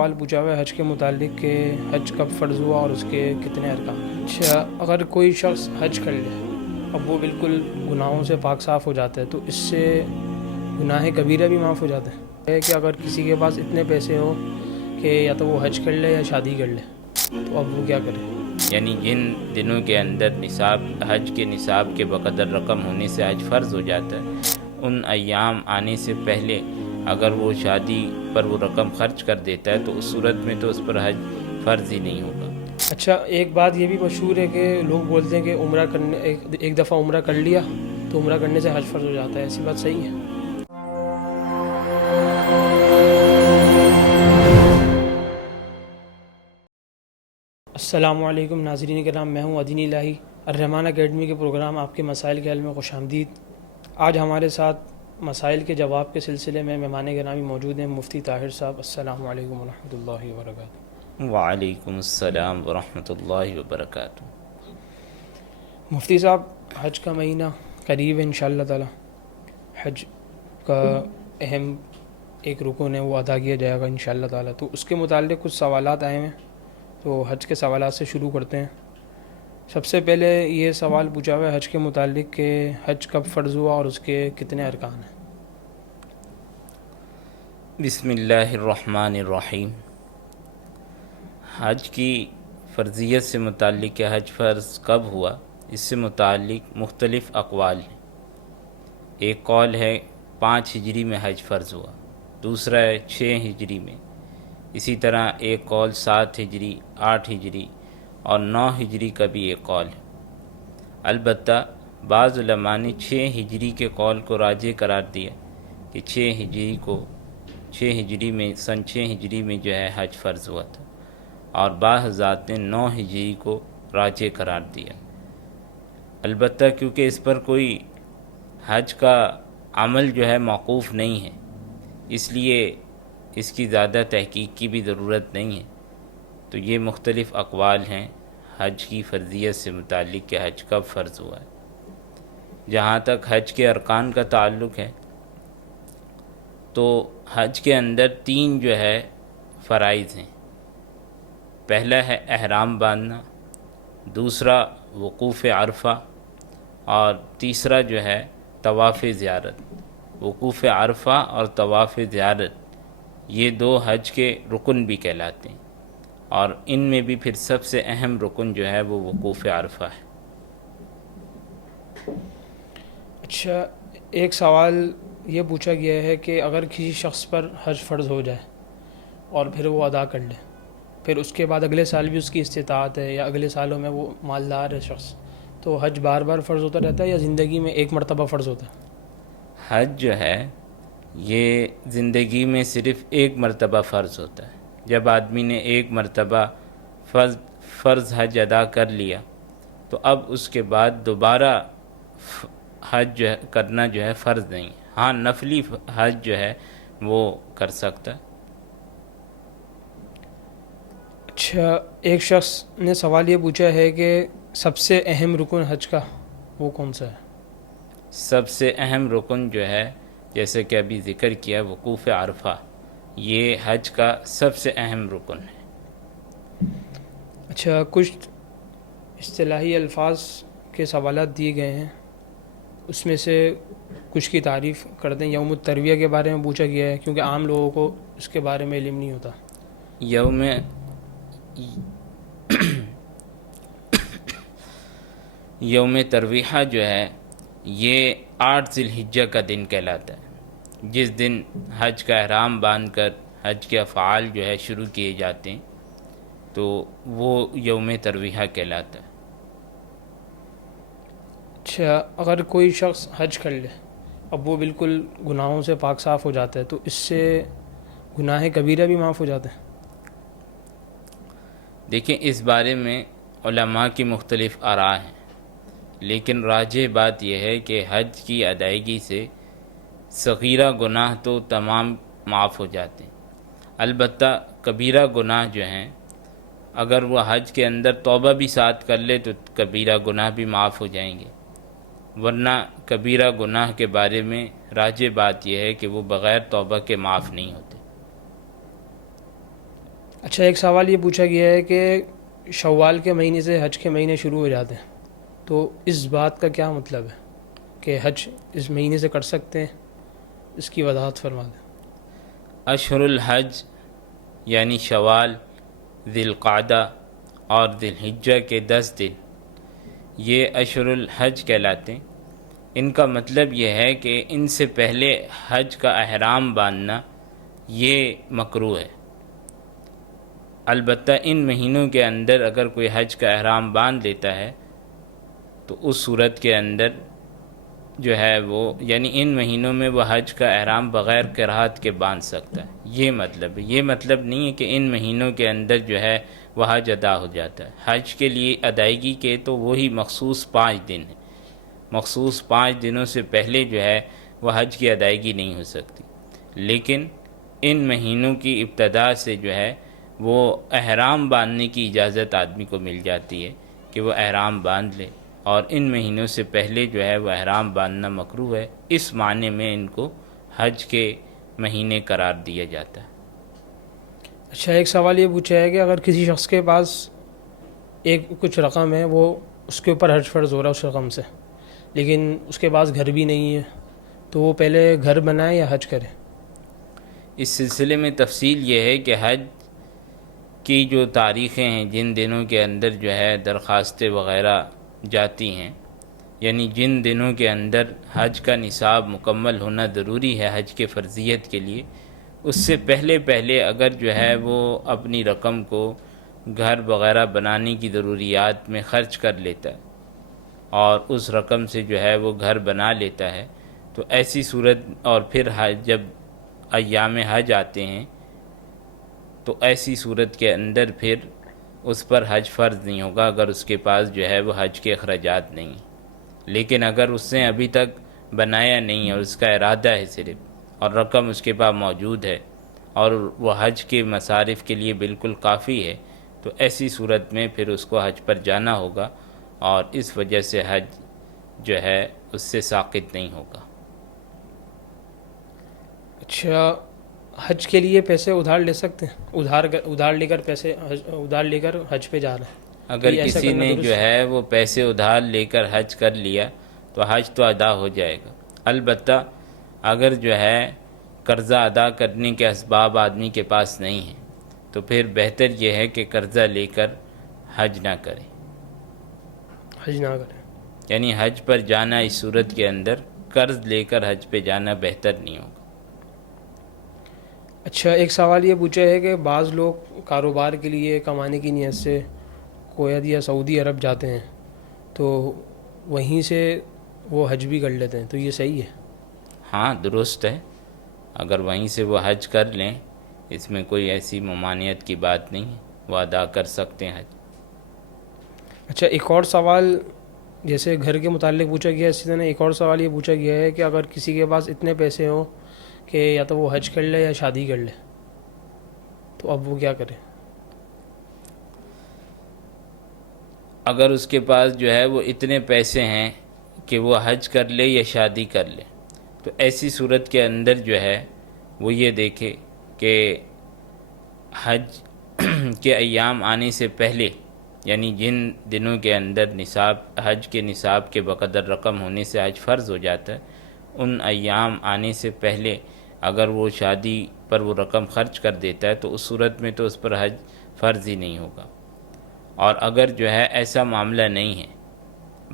سوال پوچھا ہوا ہے حج کے متعلق کہ حج کب فرض ہوا اور اس کے کتنے ارکان ہیں۔ اچھا، اگر کوئی شخص حج کر لے اب وہ بالکل گناہوں سے پاک صاف ہو جاتا ہے تو اس سے گناہ کبیرہ بھی معاف ہو جاتے ہیں۔ ہے کہ اگر کسی کے پاس اتنے پیسے ہو کہ یا تو وہ حج کر لے یا شادی کر لے تو اب وہ کیا کرے؟ یعنی جن دنوں کے اندر نصاب حج کے نصاب کے بقدر رقم ہونے سے حج فرض ہو جاتا ہے، ان ایام آنے سے پہلے اگر وہ شادی پر وہ رقم خرچ کر دیتا ہے تو اس صورت میں تو اس پر حج فرض ہی نہیں ہوگا۔ اچھا، ایک بات یہ بھی مشہور ہے کہ لوگ بولتے ہیں کہ عمرہ کرنے ایک دفعہ عمرہ کر لیا تو عمرہ کرنے سے حج فرض ہو جاتا ہے، ایسی بات صحیح ہے؟ السلام علیکم ناظرین کرام، میں ہوں عدین الہی، الرحمان اکیڈمی کے پروگرام آپ کے مسائل کے حل میں خوش آمدید۔ آج ہمارے ساتھ مسائل کے جواب کے سلسلے میں مہمان گرامی موجود ہیں مفتی طاہر صاحب۔ السلام علیکم ورحمۃ اللہ وبرکاتہ۔ وعلیکم السلام ورحمۃ اللہ وبرکاتہ۔ مفتی صاحب، حج کا مہینہ قریب ہے انشاءاللہ تعالی، حج کا اہم ایک رکن ہے وہ ادا کیا جائے گا انشاءاللہ تعالی، تو اس کے متعلق کچھ سوالات آئے ہیں تو حج کے سوالات سے شروع کرتے ہیں۔ سب سے پہلے یہ سوال پوچھا ہوا ہے حج کے متعلق کہ حج کب فرض ہوا اور اس کے کتنے ارکان ہیں؟ بسم اللہ الرحمن الرحیم۔ حج کی فرضیت سے متعلق کہ حج فرض کب ہوا، اس سے متعلق مختلف اقوال ہیں۔ ایک قول ہے 5 ہجری میں حج فرض ہوا، دوسرا ہے 6 ہجری میں، اسی طرح ایک قول 7 ہجری، 8 ہجری اور 9 ہجری کا بھی ایک قول ہے۔ البتہ بعض علماء نے 6 ہجری کے قول کو راجح قرار دیا کہ 6 ہجری میں سن 6 ہجری میں جو ہے حج فرض ہوا تھا، اور بعض حضرات نے 9 ہجری کو راجح قرار دیا۔ البتہ کیونکہ اس پر کوئی حج کا عمل جو ہے موقوف نہیں ہے، اس لیے اس کی زیادہ تحقیق کی بھی ضرورت نہیں ہے، تو یہ مختلف اقوال ہیں حج کی فرضیت سے متعلق کہ حج کب فرض ہوا ہے۔ جہاں تک حج کے ارکان کا تعلق ہے تو حج کے اندر 3 جو ہے فرائض ہیں۔ پہلا ہے احرام باندھنا، دوسرا وقوف عرفہ، اور تیسرا جو ہے طواف زیارت۔ وقوف عرفہ اور طواف زیارت یہ 2 حج کے رکن بھی کہلاتے ہیں، اور ان میں بھی پھر سب سے اہم رکن جو ہے وہ وقوف عرفہ ہے۔ اچھا، ایک سوال یہ پوچھا گیا ہے کہ اگر کسی شخص پر حج فرض ہو جائے اور پھر وہ ادا کر لے، پھر اس کے بعد اگلے سال بھی اس کی استطاعت ہے یا اگلے سالوں میں وہ مالدار ہے شخص، تو حج بار بار فرض ہوتا رہتا ہے یا زندگی میں ایک مرتبہ فرض ہوتا ہے؟ حج جو ہے یہ زندگی میں صرف ایک مرتبہ فرض ہوتا ہے۔ جب آدمی نے ایک مرتبہ فرض حج ادا کر لیا تو اب اس کے بعد دوبارہ حج جو ہے کرنا جو ہے فرض نہیں ہے۔ ہاں، نفلی حج جو ہے وہ کر سکتا ہے۔ اچھا، ایک شخص نے سوال یہ پوچھا ہے کہ سب سے اہم رکن حج کا وہ کون سا ہے؟ سب سے اہم رکن جو ہے جیسے کہ ابھی ذکر کیا وقوف عرفہ، یہ حج کا سب سے اہم رکن ہے۔ اچھا، کچھ اصطلاحی الفاظ کے سوالات دیے گئے ہیں، اس میں سے کچھ کی تعریف کرتے ہیں۔ یوم الترویہ کے بارے میں پوچھا گیا ہے کیونکہ عام لوگوں کو اس کے بارے میں علم نہیں ہوتا۔ یوم ترویہ جو ہے یہ 8 ذی الحجہ کا دن کہلاتا ہے، جس دن حج کا احرام باندھ کر حج کے افعال جو ہے شروع کیے جاتے ہیں، تو وہ یوم ترویہ کہلاتا ہے۔ اچھا، اگر کوئی شخص حج کر لے اب وہ بالکل گناہوں سے پاک صاف ہو جاتا ہے تو اس سے گناہ کبیرہ بھی معاف ہو جاتے ہیں؟ دیکھیں، اس بارے میں علماء کی مختلف آراء ہیں، لیکن راجح بات یہ ہے کہ حج کی ادائیگی سے صغیرہ گناہ تو تمام معاف ہو جاتے ہیں، البتہ کبیرہ گناہ جو ہیں اگر وہ حج کے اندر توبہ بھی ساتھ کر لے تو کبیرہ گناہ بھی معاف ہو جائیں گے، ورنہ کبیرہ گناہ کے بارے میں راجح بات یہ ہے کہ وہ بغیر توبہ کے معاف نہیں ہوتے۔ اچھا، ایک سوال یہ پوچھا گیا ہے کہ شوال کے مہینے سے حج کے مہینے شروع ہو جاتے ہیں، تو اس بات کا کیا مطلب ہے کہ حج اس مہینے سے کر سکتے ہیں؟ اس کی وضاحت فرما دیں۔ اشہر الحج یعنی شوال، ذی القعدہ اور ذی الحجہ کے 10 دن یہ اشہر الحج کہلاتے ہیں۔ ان کا مطلب یہ ہے کہ ان سے پہلے حج کا احرام باندھنا یہ مکروہ ہے۔ البتہ ان مہینوں کے اندر اگر کوئی حج کا احرام باندھ لیتا ہے تو اس صورت کے اندر جو ہے وہ یعنی ان مہینوں میں وہ حج کا احرام بغیر کراہت کے باندھ سکتا ہے۔ یہ مطلب ہے، یہ مطلب نہیں ہے کہ ان مہینوں کے اندر جو ہے وہ حج ادا ہو جاتا ہے۔ حج کے لیے ادائیگی کے تو وہی مخصوص 5 دن ہیں، مخصوص 5 دنوں سے پہلے جو ہے وہ حج کی ادائیگی نہیں ہو سکتی، لیکن ان مہینوں کی ابتدا سے جو ہے وہ احرام باندھنے کی اجازت آدمی کو مل جاتی ہے کہ وہ احرام باندھ لے، اور ان مہینوں سے پہلے جو ہے وہ احرام باندھنا مکروہ ہے۔ اس معنی میں ان کو حج کے مہینے قرار دیا جاتا ہے۔ اچھا، ایک سوال یہ پوچھا ہے کہ اگر کسی شخص کے پاس ایک کچھ رقم ہے، وہ اس کے اوپر حج فرض ہو رہا ہے اس رقم سے، لیکن اس کے پاس گھر بھی نہیں ہے، تو وہ پہلے گھر بنائے یا حج کرے؟ اس سلسلے میں تفصیل یہ ہے کہ حج کی جو تاریخیں ہیں، جن دنوں کے اندر جو ہے درخواستیں وغیرہ جاتی ہیں، یعنی جن دنوں کے اندر حج کا نصاب مکمل ہونا ضروری ہے حج کے فرضیت کے لیے، اس سے پہلے اگر جو ہے وہ اپنی رقم کو گھر وغیرہ بنانے کی ضروریات میں خرچ کر لیتا ہے اور اس رقم سے جو ہے وہ گھر بنا لیتا ہے، تو ایسی صورت اور پھر جب ایام حج آتے ہیں تو ایسی صورت کے اندر پھر اس پر حج فرض نہیں ہوگا اگر اس کے پاس جو ہے وہ حج کے اخراجات نہیں ہیں۔ لیکن اگر اس نے ابھی تک بنایا نہیں ہے اور اس کا ارادہ ہے صرف، اور رقم اس کے پاس موجود ہے اور وہ حج کے مصارف کے لیے بالکل کافی ہے، تو ایسی صورت میں پھر اس کو حج پر جانا ہوگا، اور اس وجہ سے حج جو ہے اس سے ساقط نہیں ہوگا۔ اچھا، حج کے لیے پیسے ادھار لے سکتے ہیں؟ ادھار لے کر ادھار لے کر حج پہ جا رہے ہیں، اگر یہ ایسا کسی کرنا نے درست جو ہے وہ پیسے ادھار لے کر حج کر لیا تو حج تو ادا ہو جائے گا۔ البتہ اگر جو ہے قرضہ ادا کرنے کے اسباب آدمی کے پاس نہیں ہیں تو پھر بہتر یہ ہے کہ قرضہ لے کر حج نہ کرے، حج نہ کریں؟ یعنی حج پر جانا اس صورت کے اندر قرض لے کر حج پہ جانا بہتر نہیں ہوگا۔ اچھا، ایک سوال یہ پوچھا ہے کہ بعض لوگ کاروبار کے لیے کمانے کی نیت سے کویت یا سعودی عرب جاتے ہیں، تو وہیں سے وہ حج بھی کر لیتے ہیں، تو یہ صحیح ہے؟ ہاں درست ہے، اگر وہیں سے وہ حج کر لیں اس میں کوئی ایسی ممانعت کی بات نہیں ہے، وہ ادا کر سکتے ہیں حج۔ اچھا، ایک اور سوال جیسے گھر کے متعلق پوچھا گیا ہے، اسی طرح ایک اور سوال یہ پوچھا گیا ہے کہ اگر کسی کے پاس اتنے پیسے ہوں کہ یا تو وہ حج کر لے یا شادی کر لے، تو اب وہ کیا کرے؟ اگر اس کے پاس جو ہے وہ اتنے پیسے ہیں کہ وہ حج کر لے یا شادی کر لے، تو ایسی صورت کے اندر جو ہے وہ یہ دیکھے کہ حج کے ایام آنے سے پہلے، یعنی جن دنوں کے اندر حج کے نصاب کے بقدر رقم ہونے سے حج فرض ہو جاتا ہے، ان ایام آنے سے پہلے اگر وہ شادی پر وہ رقم خرچ کر دیتا ہے تو اس صورت میں تو اس پر حج فرض ہی نہیں ہوگا۔ اور اگر جو ہے ایسا معاملہ نہیں ہے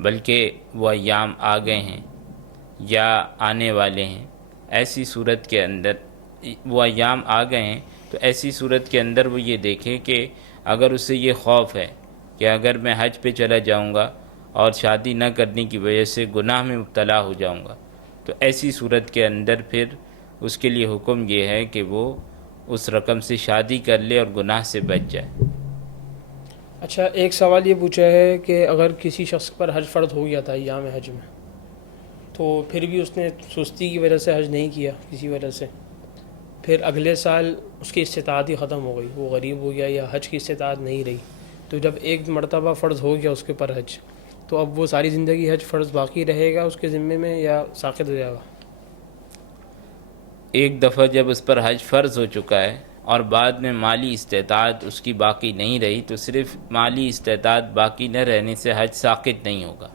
بلکہ وہ ایام آ گئے ہیں یا آنے والے ہیں، ایسی صورت کے اندر وہ ایام آ گئے ہیں تو ایسی صورت کے اندر وہ یہ دیکھے کہ اگر اسے یہ خوف ہے کہ اگر میں حج پہ چلا جاؤں گا اور شادی نہ کرنے کی وجہ سے گناہ میں مبتلا ہو جاؤں گا، تو ایسی صورت کے اندر پھر اس کے لیے حکم یہ ہے کہ وہ اس رقم سے شادی کر لے اور گناہ سے بچ جائے۔ اچھا، ایک سوال یہ پوچھا ہے کہ اگر کسی شخص پر حج فرض ہو گیا تھا ایام حج میں، تو پھر بھی اس نے سستی کی وجہ سے حج نہیں کیا کسی وجہ سے، پھر اگلے سال اس کی استطاعت ہی ختم ہو گئی، وہ غریب ہو گیا یا حج کی استطاعت نہیں رہی، تو جب ایک مرتبہ فرض ہو گیا اس کے پر حج، تو اب وہ ساری زندگی حج فرض باقی رہے گا اس کے ذمے میں یا ساقط ہو جائے گا؟ ایک دفعہ جب اس پر حج فرض ہو چکا ہے اور بعد میں مالی استطاعت اس کی باقی نہیں رہی تو صرف مالی استطاعت باقی نہ رہنے سے حج ساقط نہیں ہوگا،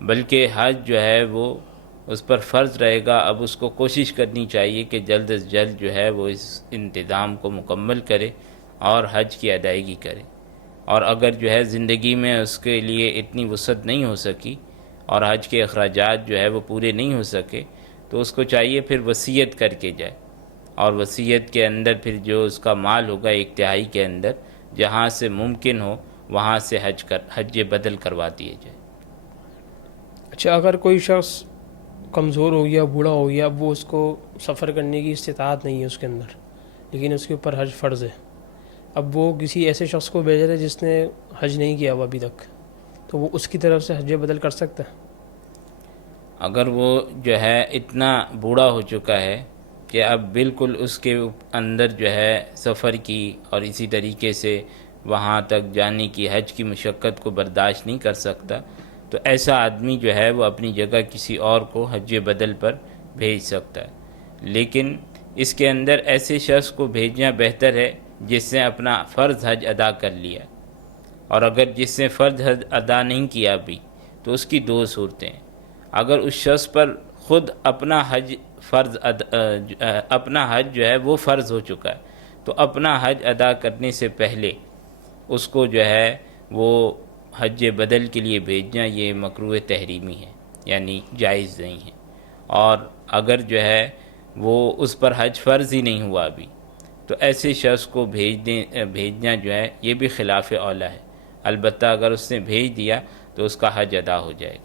بلکہ حج جو ہے وہ اس پر فرض رہے گا۔ اب اس کو کوشش کرنی چاہیے کہ جلد از جلد جو ہے وہ اس انتظام کو مکمل کرے اور حج کی ادائیگی کرے، اور اگر جو ہے زندگی میں اس کے لیے اتنی وسعت نہیں ہو سکی اور حج کے اخراجات جو ہے وہ پورے نہیں ہو سکے تو اس کو چاہیے پھر وصیت کر کے جائے، اور وصیت کے اندر پھر جو اس کا مال ہوگا 1/3 کے اندر جہاں سے ممکن ہو وہاں سے حج بدل کروا دیے جائے۔ اچھا، اگر کوئی شخص کمزور ہو گیا، بوڑھا ہو گیا، اب وہ اس کو سفر کرنے کی استطاعت نہیں ہے اس کے اندر، لیکن اس کے اوپر حج فرض ہے، اب وہ کسی ایسے شخص کو بھیج رہا ہے جس نے حج نہیں کیا ہوا ابھی تک، تو وہ اس کی طرف سے حج بدل کر سکتا ہے؟ اگر وہ جو ہے اتنا بوڑھا ہو چکا ہے کہ اب بالکل اس کے اندر جو ہے سفر کی اور اسی طریقے سے وہاں تک جانے کی حج کی مشقت کو برداشت نہیں کر سکتا، تو ایسا آدمی جو ہے وہ اپنی جگہ کسی اور کو حج بدل پر بھیج سکتا ہے، لیکن اس کے اندر ایسے شخص کو بھیجنا بہتر ہے جس نے اپنا فرض حج ادا کر لیا، اور اگر جس نے فرض حج ادا نہیں کیا ابھی تو اس کی 2 صورتیں ہیں۔ اگر اس شخص پر خود اپنا حج جو ہے وہ فرض ہو چکا ہے تو اپنا حج ادا کرنے سے پہلے اس کو جو ہے وہ حج بدل کے لیے بھیجنا یہ مکروہ تحریمی ہے، یعنی جائز نہیں ہے، اور اگر جو ہے وہ اس پر حج فرض ہی نہیں ہوا ابھی تو ایسے شخص کو بھیجنا جو ہے یہ بھی خلاف اولیٰ ہے، البتہ اگر اس نے بھیج دیا تو اس کا حج ادا ہو جائے گا۔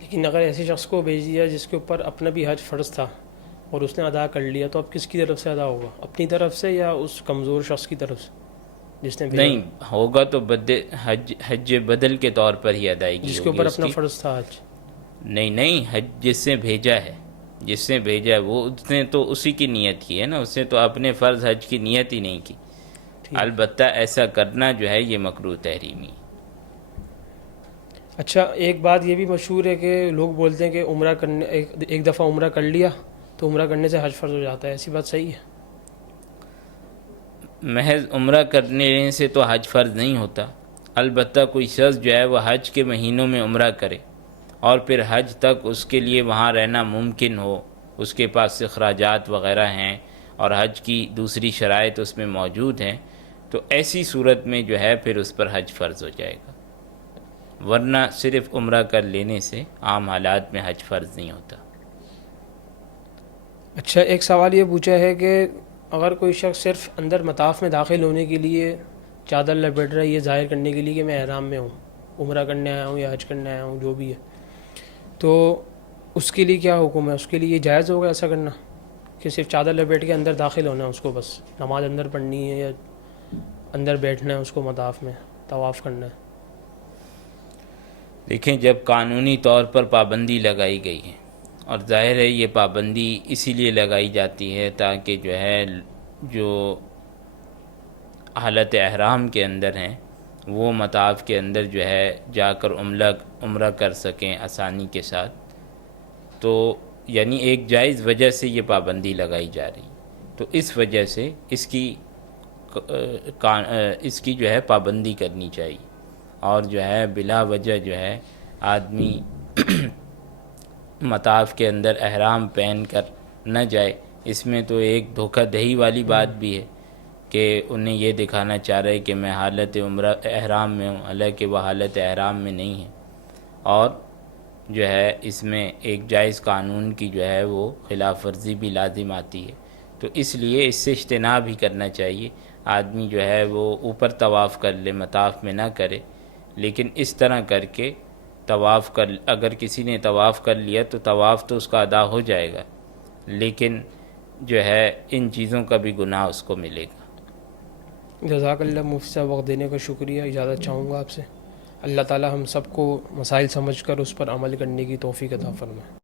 لیکن اگر ایسے شخص کو بھیج دیا جس کے اوپر اپنا بھی حج فرض تھا اور اس نے ادا کر لیا، تو اب کس کی طرف سے ادا ہوگا؟ اپنی طرف سے یا اس کمزور شخص کی طرف سے جس نے بھیجا؟ نہیں ہوگا تو حج بدل کے طور پر ہی ادائیگی جس کے ہوگی اوپر اس اپنا کی۔ فرض تھا حج۔ نہیں حج جس نے بھیجا ہے وہ اس نے تو اسی کی نیت کی ہے نا، اس نے تو اپنے فرض حج کی نیت ہی نہیں کی، البتہ ایسا کرنا جو ہے یہ مکروہ تحریمی ہے۔ اچھا، ایک بات یہ بھی مشہور ہے کہ لوگ بولتے ہیں کہ عمرہ کرنے ایک دفعہ عمرہ کر لیا تو عمرہ کرنے سے حج فرض ہو جاتا ہے، ایسی بات صحیح ہے؟ محض عمرہ کرنے سے تو حج فرض نہیں ہوتا، البتہ کوئی شخص جو ہے وہ حج کے مہینوں میں عمرہ کرے اور پھر حج تک اس کے لیے وہاں رہنا ممکن ہو، اس کے پاس اخراجات وغیرہ ہیں اور حج کی دوسری شرائط اس میں موجود ہیں، تو ایسی صورت میں جو ہے پھر اس پر حج فرض ہو جائے گا، ورنہ صرف عمرہ کر لینے سے عام حالات میں حج فرض نہیں ہوتا۔ اچھا، ایک سوال یہ پوچھا ہے کہ اگر کوئی شخص صرف اندر مطاف میں داخل ہونے کے لیے چادر لپیٹ رہا ہے، یہ ظاہر کرنے کے لیے کہ میں احرام میں ہوں، عمرہ کرنے آیا ہوں یا حج کرنے آیا ہوں، جو بھی ہے، تو اس کے لیے کیا حکم ہے؟ اس کے لیے یہ جائز ہوگا ایسا کرنا کہ صرف چادر لپیٹ کے اندر داخل ہونا ہے، اس کو بس نماز اندر پڑھنی ہے یا اندر بیٹھنا ہے، اس کو مطاف میں طواف کرنا ہے؟ دیکھیں، جب قانونی طور پر پابندی لگائی گئی ہے، اور ظاہر ہے یہ پابندی اسی لیے لگائی جاتی ہے تاکہ جو ہے جو حالت احرام کے اندر ہیں وہ مطاف کے اندر جو ہے جا کر عمرہ کر سکیں آسانی کے ساتھ، تو یعنی ایک جائز وجہ سے یہ پابندی لگائی جا رہی، تو اس وجہ سے اس کی جو ہے پابندی کرنی چاہیے، اور جو ہے بلا وجہ جو ہے آدمی مطاف کے اندر احرام پہن کر نہ جائے، اس میں تو ایک دھوکہ دہی والی بات بھی ہے کہ انہیں یہ دکھانا چاہ رہے کہ میں حالت عمرہ احرام میں ہوں، حالانکہ وہ حالت احرام میں نہیں ہے، اور جو ہے اس میں ایک جائز قانون کی جو ہے وہ خلاف ورزی بھی لازم آتی ہے، تو اس لیے اس سے اجتناب ہی کرنا چاہیے، آدمی جو ہے وہ اوپر طواف کر لے، مطاف میں نہ کرے، لیکن اس طرح کر کے اگر کسی نے طواف کر لیا تو طواف تو اس کا ادا ہو جائے گا، لیکن جو ہے ان چیزوں کا بھی گناہ اس کو ملے گا۔ جزاک اللہ مفتی صاحب، وقت دینے کا شکریہ، اجازت چاہوں گا آپ سے۔ اللہ تعالی ہم سب کو مسائل سمجھ کر اس پر عمل کرنے کی توفیق عطا فرمائے۔